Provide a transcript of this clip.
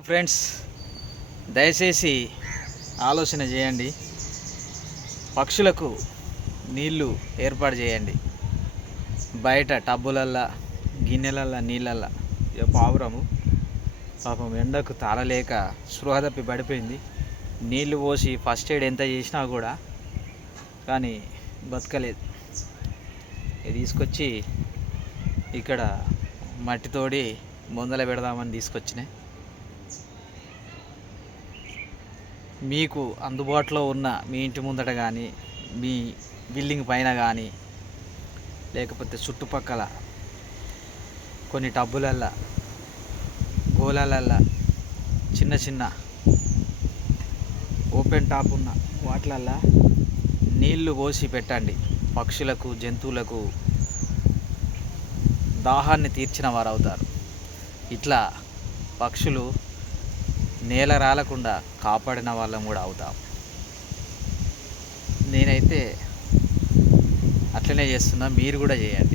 Friends, దయచేసి ఆలోచన చేయండి. పక్షులకు నీళ్ళు ఏర్పాటు చేయండి. బయట టబ్బులల్లా గిన్నెలల్లా నీళ్ళల్లా పావురము పాపం ఎండకు తాళలేక స్పృహ తప్పి పడిపోయింది. నీళ్లు పోసి ఫస్ట్ ఎయిడ్ ఎంత చేసినా కూడా కానీ బతకలేదు. ఇది తీసుకొచ్చి ఇక్కడ మట్టితోడి ముందల పెడదామని తీసుకొచ్చినాయి. మీకు అందుబాటులో ఉన్న మీ ఇంటి ముందట కానీ మీ బిల్డింగ్ పైన కానీ లేకపోతే చుట్టుపక్కల కొన్ని టబ్బులల్లా గోళాలల్లా చిన్న చిన్న ఓపెన్ టాప్ ఉన్న వాటిలల్లా నీళ్లు పోసి పెట్టండి. పక్షులకు జంతువులకు దాహాన్ని తీర్చిన వారు అవుతారు. ఇట్లా పక్షులు నేల రాలకుండా కాపాడిన వాళ్ళం కూడా అవుతాం. నేనైతే అట్లనే చేస్తున్నా, మీరు కూడా చేయండి.